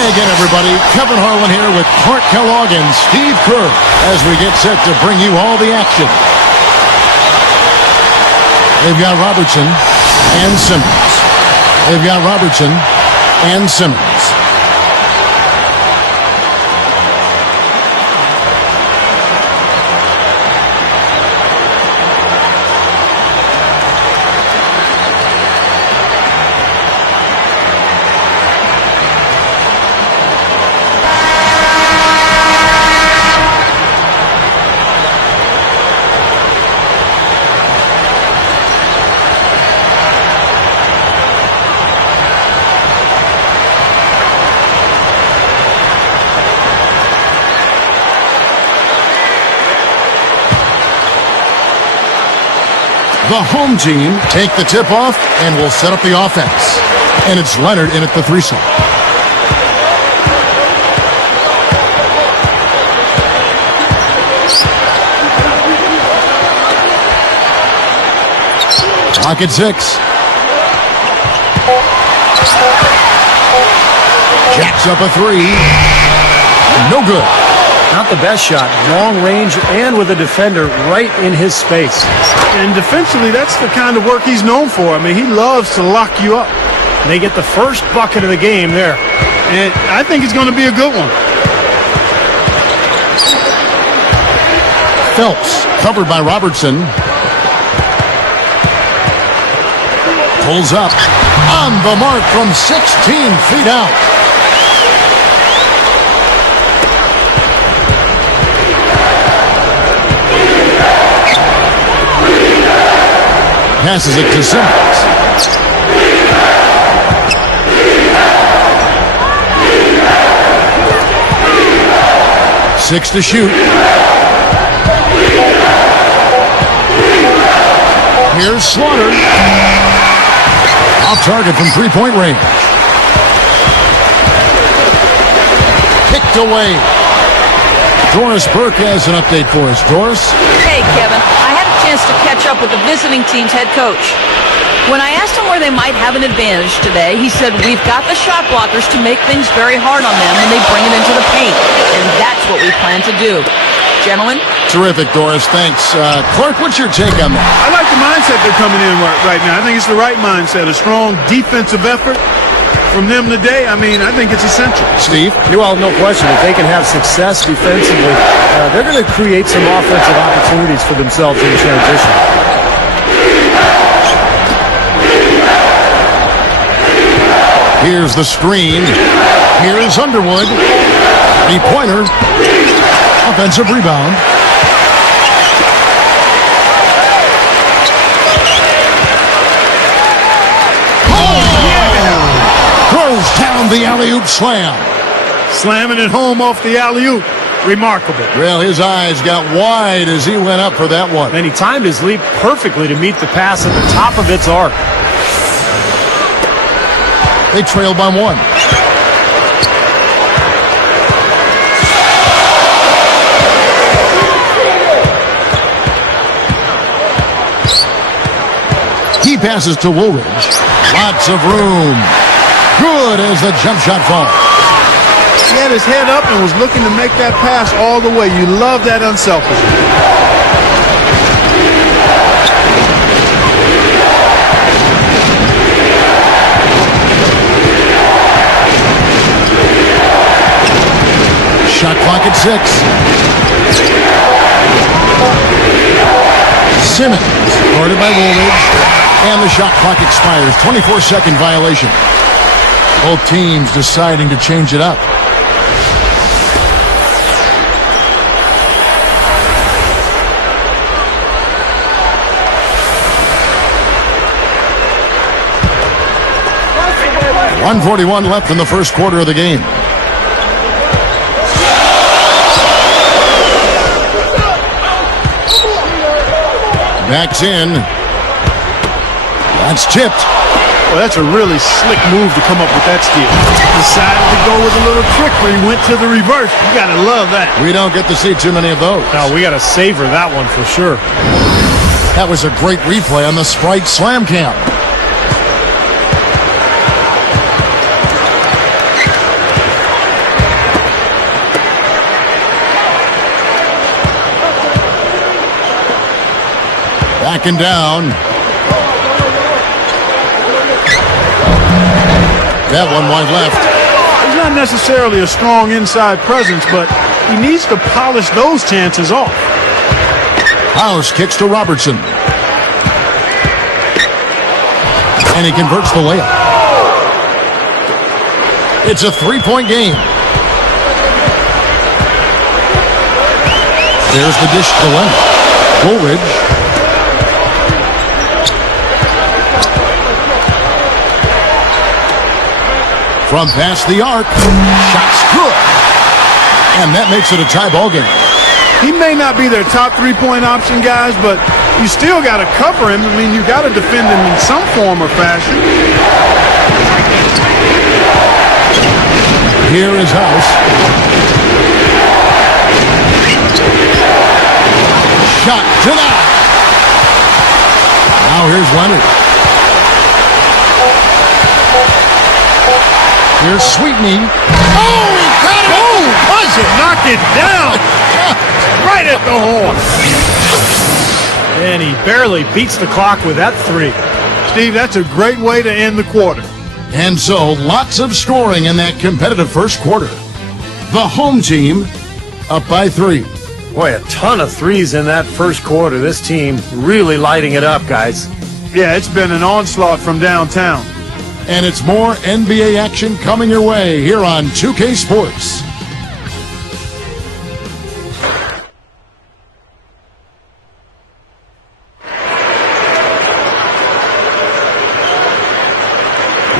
Hi again, everybody. Kevin Harlan here with Clark Kellogg and Steve Kerr as we get set to bring you all the action. They've got Robertson and Simmons. They've got Robertson and Simmons. The home team take the tip off and will set up the offense. And it's Leonard in at the 3 slot. Clock at 6. Jacks up a 3. No good. Not the best shot. Long range and with a defender right in his space. And defensively, that's the kind of work he's known for. I mean, he loves to lock you up. They get the first bucket of the game there. And I think it's going to be a good one. Phelps, covered by Robertson. Pulls up. On the mark from 16 feet out. Passes it to Simmons. Six to shoot. Here's Slaughter. Off target from three-point range. Kicked away. Doris Burke has an update for us. Doris? Hey, Kevin. I had a chance to catch up with the visiting team's head coach. When I asked him where they might have an advantage today, he said, we've got the shot blockers to make things very hard on them when they bring it into the paint. And that's what we plan to do. Gentlemen? Terrific, Doris. Thanks. Clark, what's your take on that? I like the mindset they're coming in right now. I think it's the right mindset. A strong defensive effort from them today. I mean, I think it's essential. Steve? Well, no question. If they can have success defensively, they're going to create some offensive opportunities for themselves in transition. Here's the screen. Here's Underwood. Three-pointer. Offensive rebound. Throws down the alley-oop slam. Slamming it home off the alley-oop. Remarkable. Well, his eyes got wide as he went up for that one. And he timed his leap perfectly to meet the pass at the top of its arc. They trail by 1. He passes to Woolridge. Lots of room. Good as the jump shot falls. He had his head up and was looking to make that pass all the way. You love that unselfishness. Shot clock at 6. Simmons, guarded by Woolridge, and the shot clock expires. 24-second violation. Both teams deciding to change it up. .141 left in the first quarter of the game. Backs in. That's tipped. Well, that's a really slick move to come up with that steal. Decided to go with a little trickery. Went to the reverse. You got to love that. We don't get to see too many of those. No, we got to savor that one for sure. That was a great replay on the Sprite Slam Cam. Backing down. That one wide left. He's not necessarily a strong inside presence, but he needs to polish those chances off. House kicks to Robertson. And he converts the layup. It's a three-point game. There's the dish to Leonard. Woolridge. From past the arc. Shot's good. And that makes it a tie ball game. He may not be their top three-point option, guys, but you still got to cover him. I mean, you got to defend him in some form or fashion. Here is House. Shot denied. Now here's Leonard. Here's Sweetney. Oh, he got it! Oh, was it? Knock it down! Right at the horn. And he barely beats the clock with that three. Steve, that's a great way to end the quarter. And so, lots of scoring in that competitive first quarter. The home team up by 3. Boy, a ton of threes in that first quarter. This team really lighting it up, guys. Yeah, it's been an onslaught from downtown. And it's more NBA action coming your way here on 2K Sports.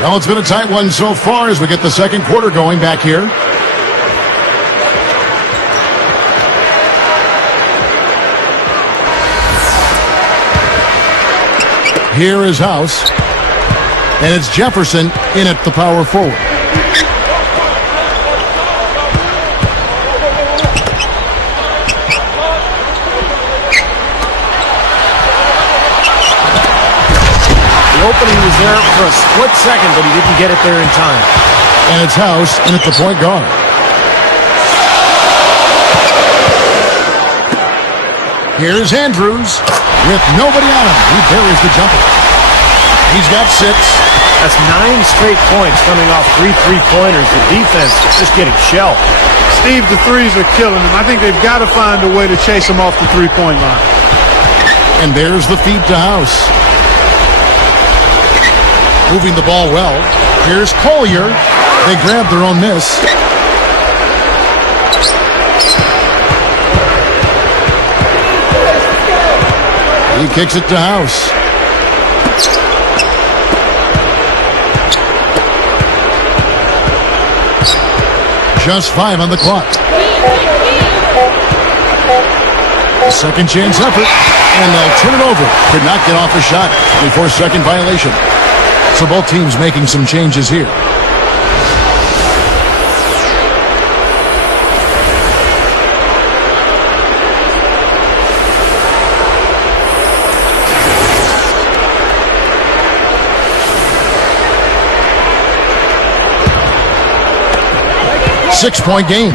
Well, it's been a tight one so far as we get the second quarter going back here. Here is House. And it's Jefferson in at the power forward. The opening was there for a split second, but he didn't get it there in time. And it's House in at the point guard. Here's Andrews with nobody on him. He buries the jumper. He's got 6. That's 9 straight points coming off 3 three-pointers. The defense is just getting shelled. Steve, the threes are killing him. I think they've got to find a way to chase him off the three-point line. And there's the feed to House. Moving the ball well. Here's Collier. They grab their own miss. He kicks it to House. Just 5 on the clock. A second chance effort, and they'll turn it over. Could not get off a shot. 24-second violation. So both teams making some changes here. Six-point game.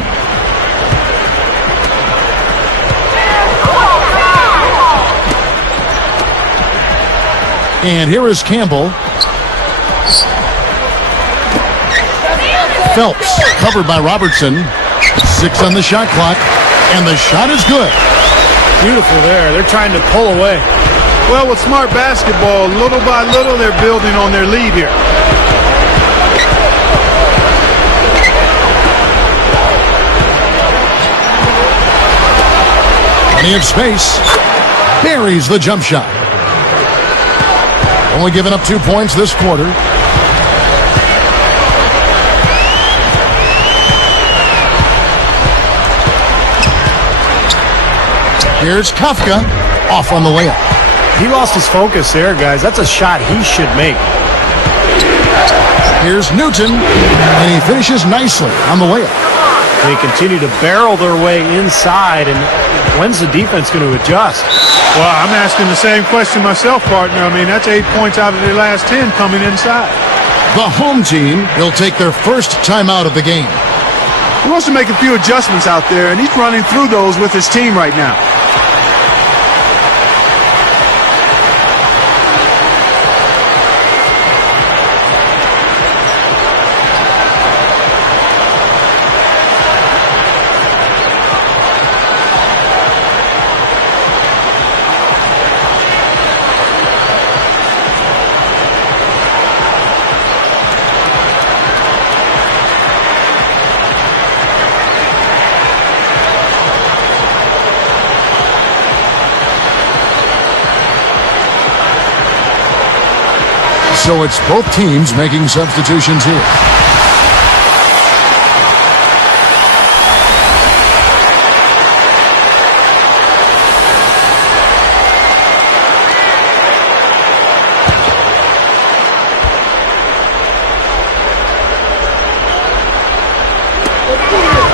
And here is Campbell. Phelps covered by Robertson. 6 on the shot clock, and the shot is good. Beautiful there. They're trying to pull away. Well, with smart basketball, little by little, they're building on their lead here. Plenty of space. Buries the jump shot. Only giving up 2 points this quarter. Here's Kafka off on the layup. He lost his focus there, guys. That's a shot he should make. Here's Newton, and he finishes nicely on the layup. They continue to barrel their way inside, and when's the defense going to adjust? Well, I'm asking the same question myself, partner. I mean, that's 8 points out of their last 10 coming inside. The home team will take their first timeout of the game. He wants to make a few adjustments out there, and he's running through those with his team right now. So it's both teams making substitutions here.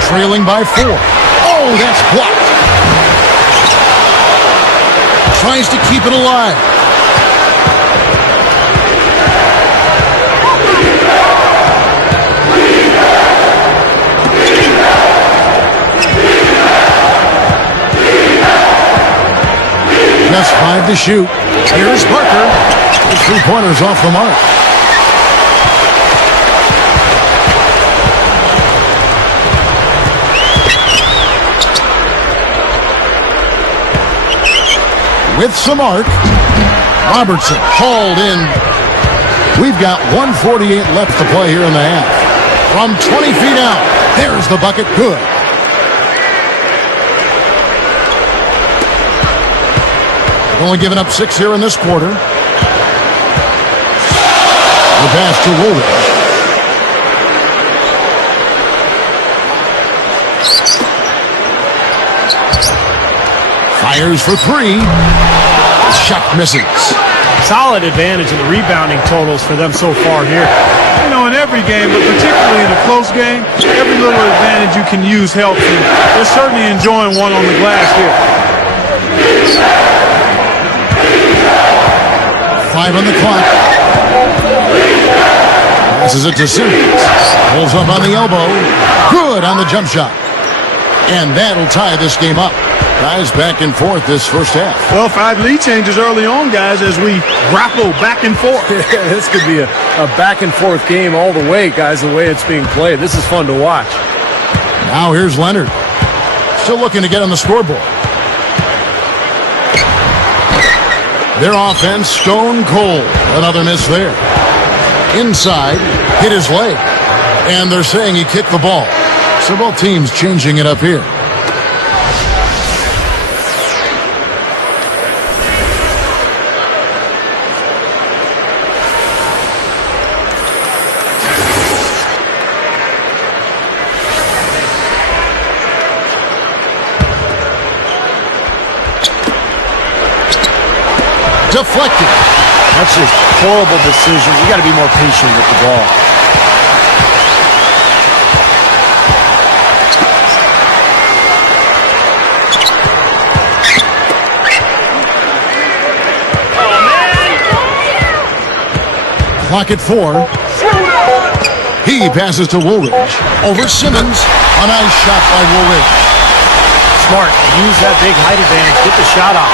Trailing by 4. Oh, that's blocked. Tries to keep it alive. Just 5 to shoot. Here's Parker. His 3-pointers off the mark. With some arc, Robertson hauled in. We've got 1:48 left to play here in the half. From 20 feet out, there's the bucket. Good. They've only given up 6 here in this quarter. The pass to Woolridge. Fires for 3. Shot misses. Solid advantage in the rebounding totals for them so far here. You know, in every game, but particularly in a close game, every little advantage you can use helps. And they're certainly enjoying one on the glass here. 5 on the clock. Passes it to Simmons. Pulls up on the elbow. Good on the jump shot. And that'll tie this game up. Guys back and forth this first half. Well, 5 lead changes early on, guys, as we grapple back and forth. This could be a back and forth game all the way, guys, the way it's being played. This is fun to watch. Now here's Leonard. Still looking to get on the scoreboard. Their offense stone cold. Another miss there. Inside, hit his leg. And they're saying he kicked the ball. So both teams changing it up here. Deflected. That's just horrible decisions. You got to be more patient with the ball. Clock at 4. He passes to Woolridge. Over Simmons. A nice shot by Woolridge. Smart. Use that big height advantage. Get the shot off.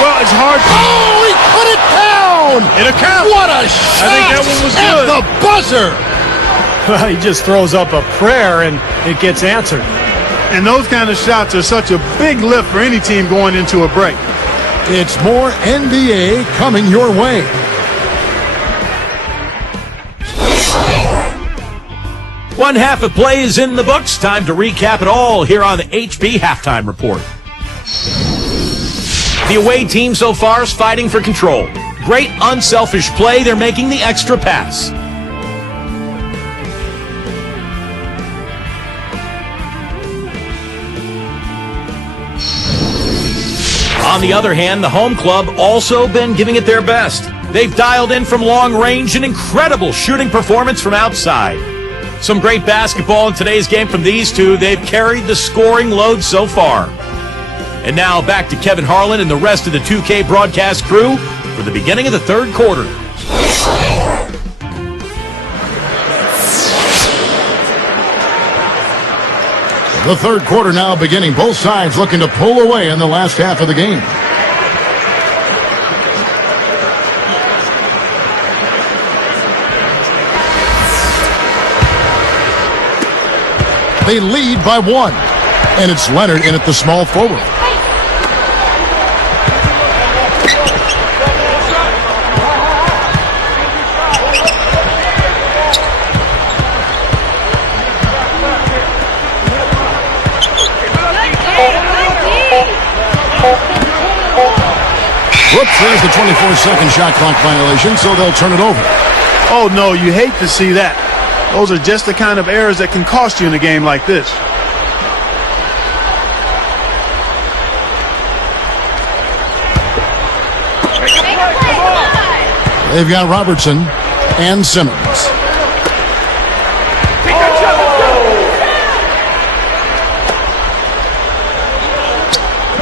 Well, it's hard to... Oh, he put it down! It'll count. What a shot! I think that one was at good. the buzzer! Well, he just throws up a prayer and it gets answered. And those kind of shots are such a big lift for any team going into a break. It's more NBA coming your way. One half of play is in the books. Time to recap it all here on the HB Halftime Report. The away team so far is fighting for control. Great unselfish play. They're making the extra pass. On the other hand, the home club also been giving it their best. They've dialed in from long range, an incredible shooting performance from outside. Some great basketball in today's game from these two. They've carried the scoring load so far. And now back to Kevin Harlan and the rest of the 2K broadcast crew for the beginning of the third quarter. The third quarter now beginning. Both sides looking to pull away in the last half of the game. They lead by 1. And it's Leonard in at the small forward. Whoops, there's the 24-second shot clock violation, so they'll turn it over. Oh, no, you hate to see that. Those are just the kind of errors that can cost you in a game like this. They've got Robertson and Simmons.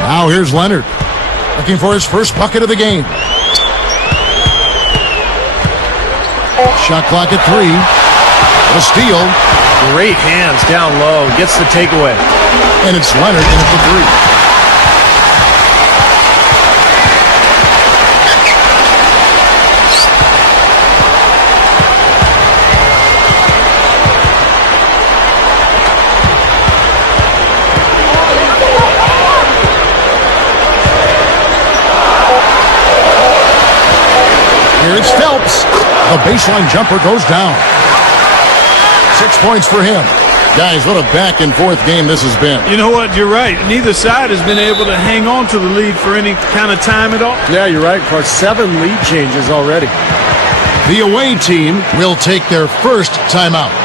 Now here's Leonard, looking for his first bucket of the game. Shot clock at 3. A steal. Great hands down low. Gets the takeaway. And it's Leonard in at the 3. Here it's Phelps. The baseline jumper goes down. 6 points for him. Guys, what a back-and-forth game this has been. You know what? You're right. Neither side has been able to hang on to the lead for any kind of time at all. Yeah, you're right, Clark. 7 lead changes already. The away team will take their first timeout.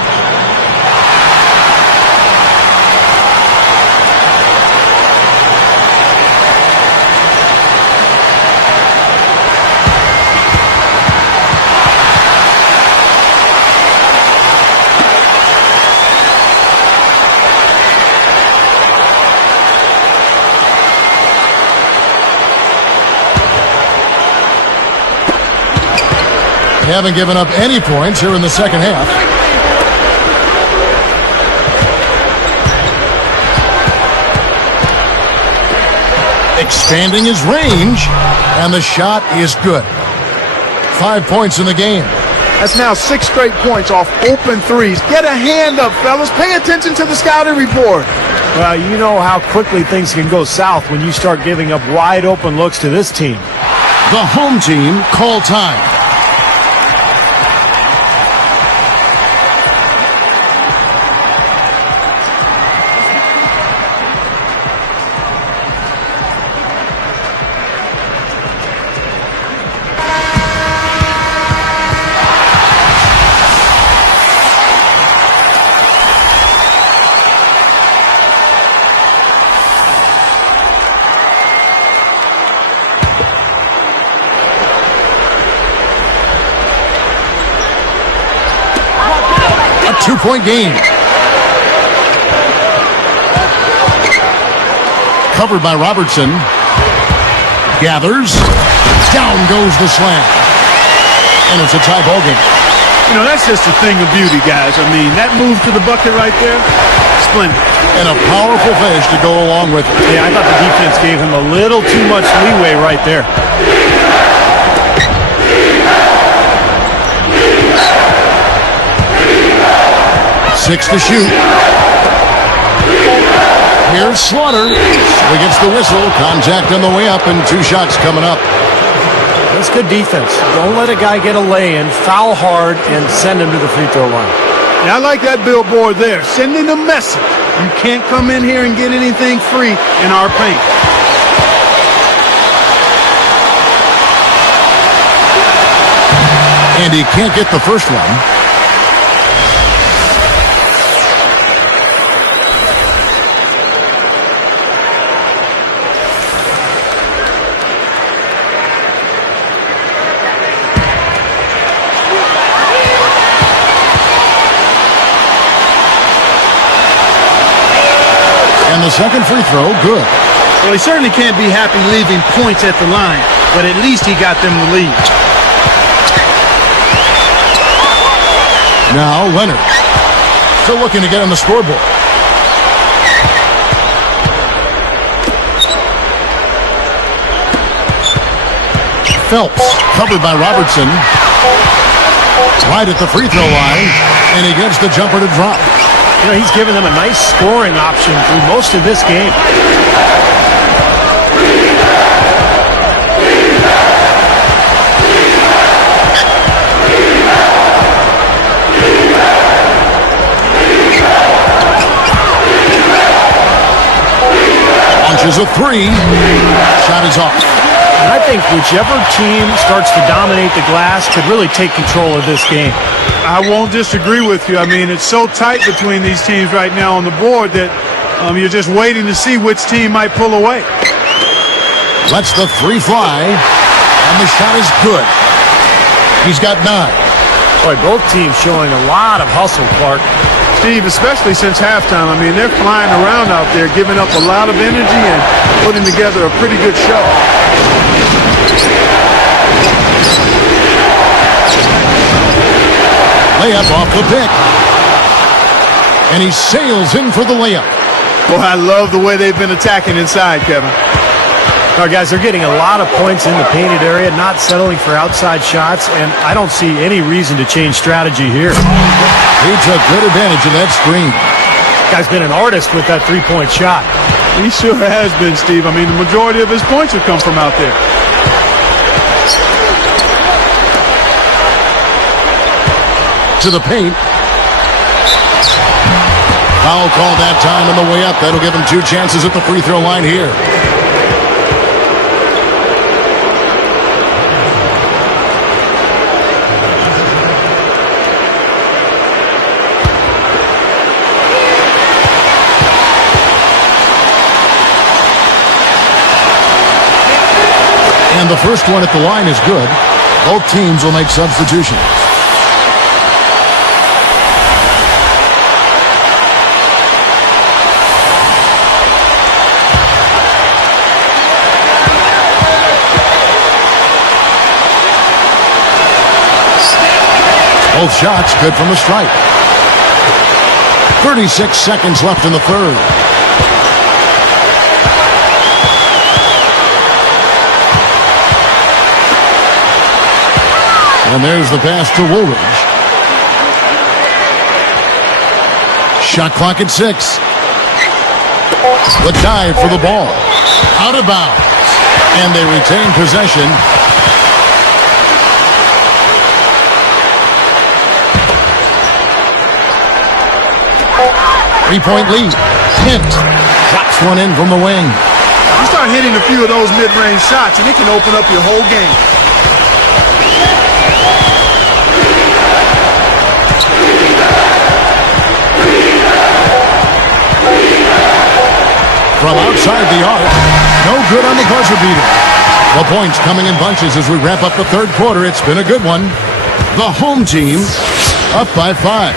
They haven't given up any points here in the second half. Expanding his range, and the shot is good. 5 points in the game. That's now 6 straight points off open threes. Get a hand up, fellas. Pay attention to the scouting report. Well, you know how quickly things can go south when you start giving up wide open looks to this team. The home team call time. A 2-point game. Covered by Robertson. Gathers. Down goes the slam. And it's a tie ball game. You know, that's just a thing of beauty, guys. I mean, that move to the bucket right there, splendid. And a powerful finish to go along with it. Yeah, I thought the defense gave him a little too much leeway right there. 6 to shoot. Here's Slaughter. He gets the whistle. Contact on the way up, and 2 shots coming up. That's good defense. Don't let a guy get a lay-in, foul hard, and send him to the free throw line. Yeah, I like that billboard there, sending a message. You can't come in here and get anything free in our paint. And he can't get the first one. And the second free throw, good. Well, he certainly can't be happy leaving points at the line, but at least he got them the lead. Now Leonard, still looking to get on the scoreboard. Phelps, covered by Robertson. Right at the free throw line, and he gets the jumper to drop. You know, he's given them a nice scoring option through most of this game. Launches a 3. Shot is off. And I think whichever team starts to dominate the glass could really take control of this game. I won't disagree with you. I mean, it's so tight between these teams right now on the board that you're just waiting to see which team might pull away. Lets the three fly, and the shot is good. He's got 9. Boy, both teams showing a lot of hustle, Clark. Steve, especially since halftime, I mean, they're flying around out there, giving up a lot of energy and putting together a pretty good show. Layup off the pick. And he sails in for the layup. Boy, I love the way they've been attacking inside, Kevin. All right, guys, they're getting a lot of points in the painted area, not settling for outside shots, and I don't see any reason to change strategy here. He took good advantage of that screen. Guy's been an artist with that three-point shot. He sure has been, Steve. I mean, the majority of his points have come from out there. To the paint. Foul called that time on the way up. That'll give him 2 chances at the free throw line here. And the first one at the line is good. Both teams will make substitutions. Both shots good from the stripe. 36 seconds left in the third. And there's the pass to Woolridge. Shot clock at 6. The dive for the ball. Out of bounds. And they retain possession. Three-point lead. Hint. Drops one in from the wing. You start hitting a few of those mid-range shots, and it can open up your whole game. From outside the arc. No good on the buzzer beater. The points coming in bunches as we wrap up the third quarter. It's been a good one. The home team up by 5.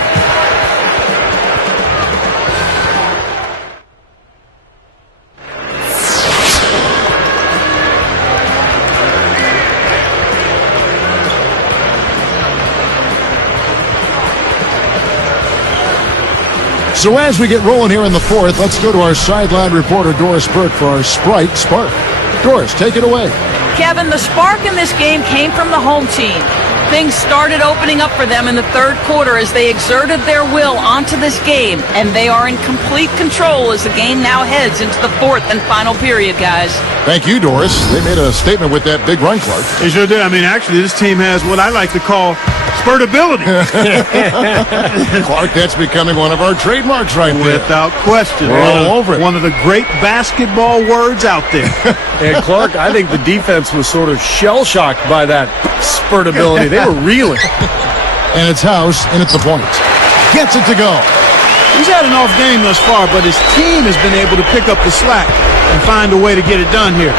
So as we get rolling here in the fourth, let's go to our sideline reporter, Doris Burke, for our Sprite Spark. Doris, take it away. Kevin, the spark in this game came from the home team. Things started opening up for them in the third quarter as they exerted their will onto this game, and they are in complete control as the game now heads into the fourth and final period, guys. Thank you, Doris. They made a statement with that big run, Clark. They sure did. I mean, actually, this team has what I like to call spurtability. Clark, that's becoming one of our trademarks right there. Without question. We're all over it. One of the great basketball words out there. And Clark, I think the defense was sort of shell-shocked by that spurtability. They were reeling. And it's House in at the point. Gets it to go. He's had an off game thus far, but his team has been able to pick up the slack and find a way to get it done here.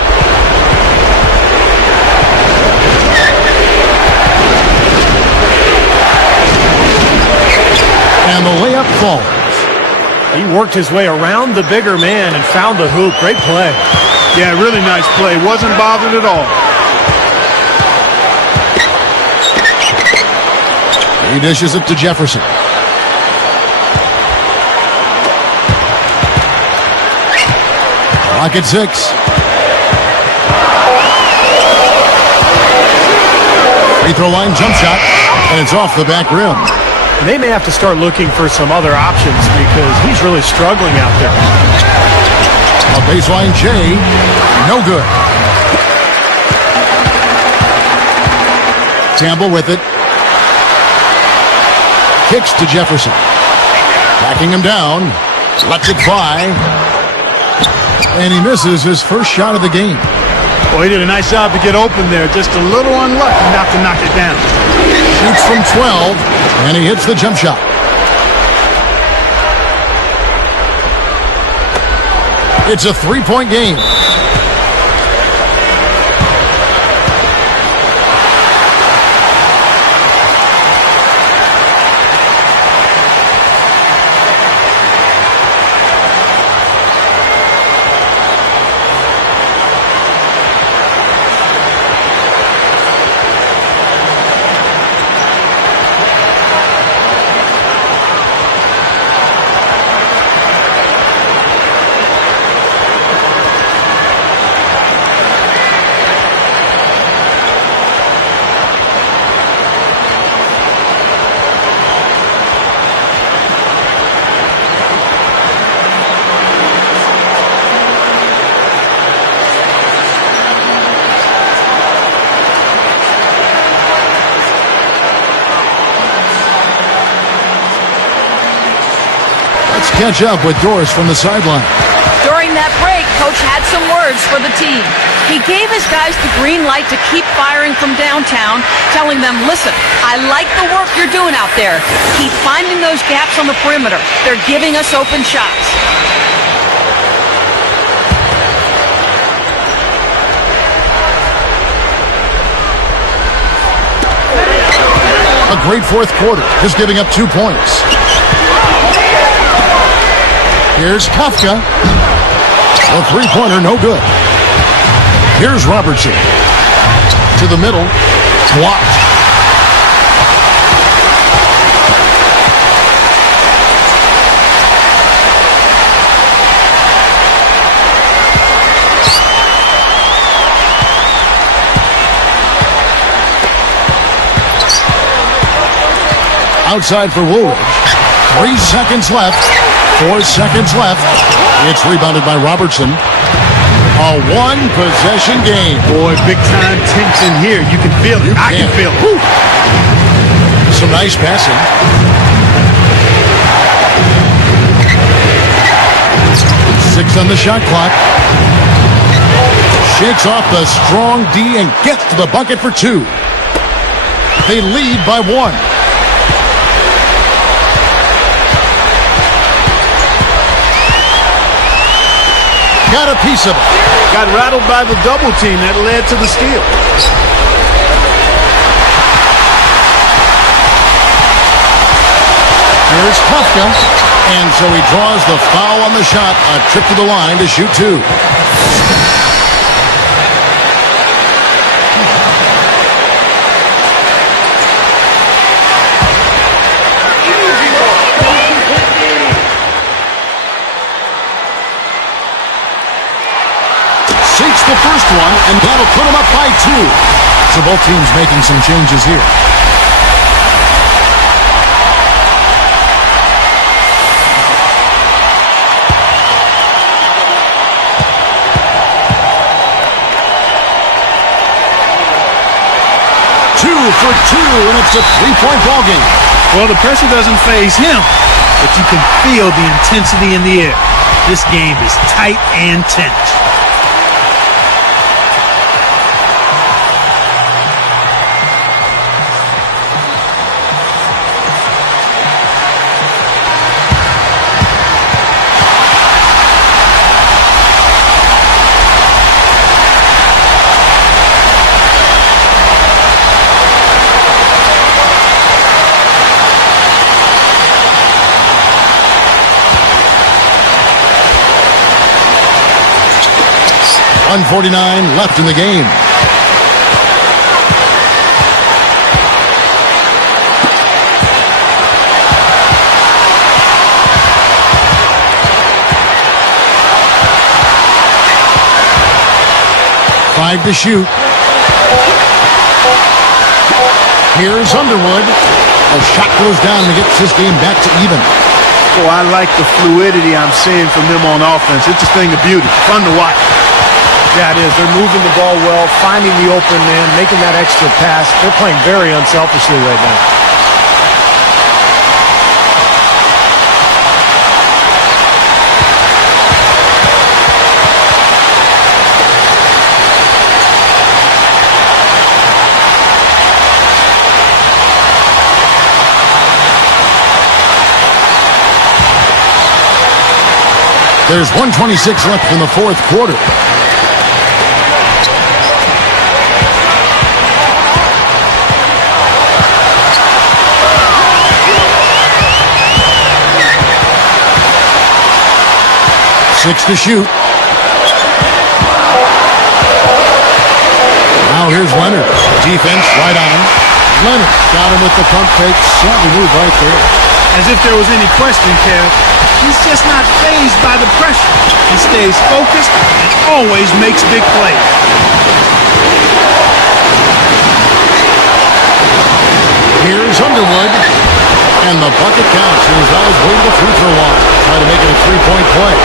And the layup falls. He worked his way around the bigger man and found the hoop. Great play. Yeah, really nice play. Wasn't bothered at all. He dishes it to Jefferson. Clock at 6. Free throw line jump shot, and it's off the back rim. They may have to start looking for some other options because he's really struggling out there. A baseline J, no good. Campbell with it. Kicks to Jefferson. Backing him down. Lets it fly. And he misses his first shot of the game. Boy, he did a nice job to get open there. Just a little unlucky not to knock it down. Shoots from 12, and he hits the jump shot. It's a three-point game. Let's catch up with Doris from the sideline. During that break, Coach had some words for the team. He gave his guys the green light to keep firing from downtown, telling them, listen, I like the work you're doing out there. Keep finding those gaps on the perimeter. They're giving us open shots. A great fourth quarter, just giving up 2 points. Here's Kafka. A three-pointer, no good. Here's Robertson. To the middle. Blocked. Outside for Woolridge. 3 seconds left. 4 seconds left. It's rebounded by Robertson. A one-possession game. Boy, big-time tension here. You can feel it. I can feel it. Woo. Some nice passing. Six on the shot clock. Shakes off the strong D and gets to the bucket for 2. They lead by 1. Got a piece of it. Got rattled by the double team that led to the steal. Here's Kafka. And so he draws the foul on the shot. A trip to the line to shoot 2. Sinks the first one, and that'll put him up by 2. So both teams making some changes here. Two for 2, and it's a 3-point ball game. Well, the pressure doesn't faze him, but you can feel the intensity in the air. This game is tight and tense. .149 left in the game. Five to shoot. Here's Underwood. A shot goes down and gets this game back to even. Oh, I like the fluidity I'm seeing from them on offense. It's a thing of beauty. Fun to watch. Yeah, it is. They're moving the ball well, finding the open man, making that extra pass. They're playing very unselfishly right now. There's 1:26 left in the fourth quarter. Six to shoot. Now here's Leonard. Defense right on. Leonard got him with the pump fake. Savvy move right there. As if there was any question, Kev. He's just not fazed by the pressure. He stays focused and always makes big plays. Here's Underwood. And the bucket counts. He was on his way to the free throw line. Trying to make it a three-point play.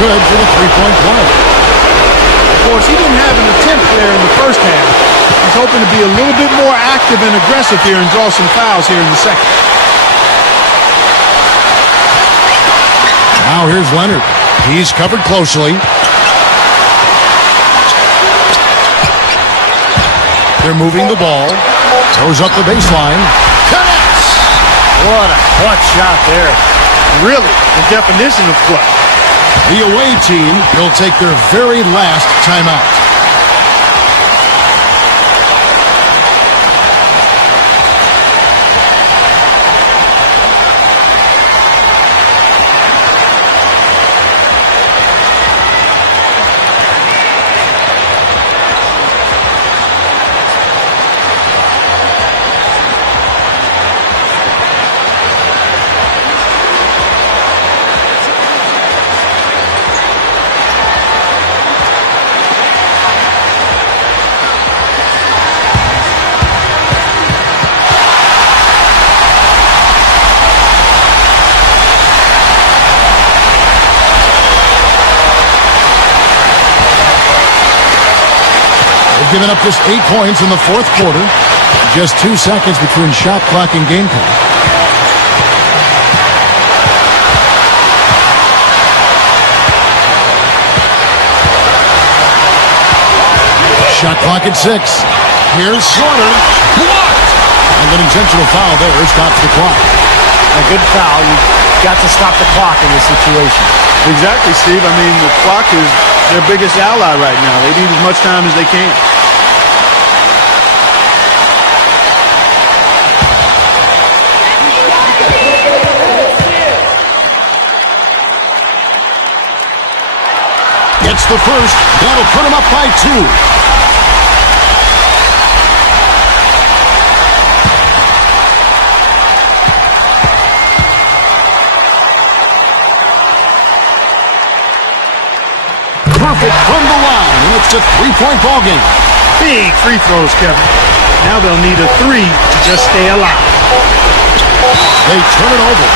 Good for the three-point play. Of course, he didn't have an attempt there in the first half. He's hoping to be a little bit more active and aggressive here and draw some fouls here in the second. Now here's Leonard. He's covered closely. They're moving the ball. Throws up the baseline. Connects! What a clutch shot there. Really, the definition of clutch. The away team will take their very last timeout. Given up just 8 points in the fourth quarter. Just 2 seconds between shot clock and game clock. Shot clock at 6. Here's Slaughter. Blocked! And an intentional foul there stops the clock. A good foul. You've got to stop the clock in this situation. Exactly, Steve. I mean, the clock is their biggest ally right now. They need as much time as they can. Gets the first. That'll put him up by 2. Perfect from the line, and it's a 3-point ball game. Big free throws, Kevin. Now they'll need a 3 to just stay alive. They turn it over.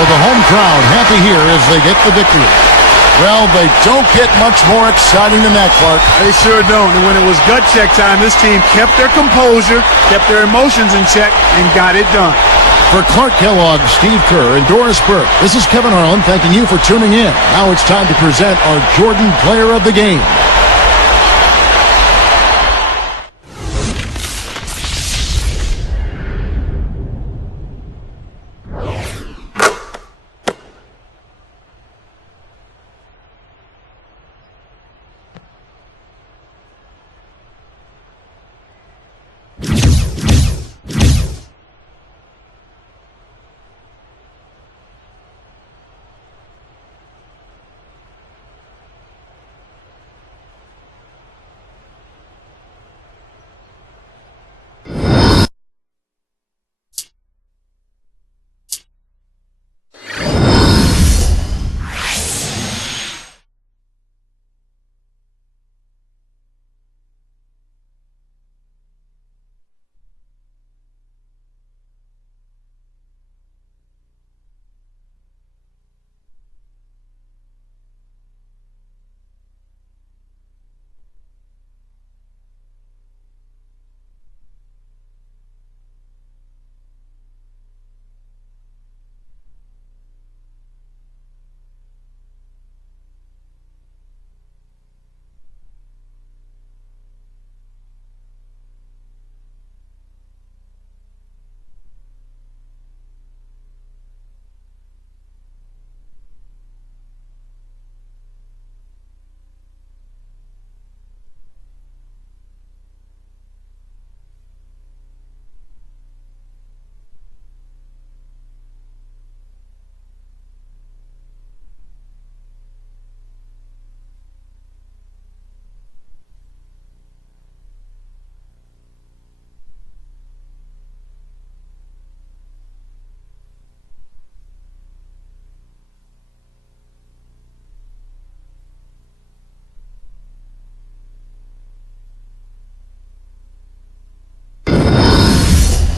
So the home crowd happy here as they get the victory. Well, they don't get much more exciting than that, Clark. They sure don't. And when it was gut check time, this team kept their composure, kept their emotions in check, and got it done. For Clark Kellogg, Steve Kerr, and Doris Burke, this is Kevin Harlan thanking you for tuning in. Now it's time to present our Jordan Player of the Game.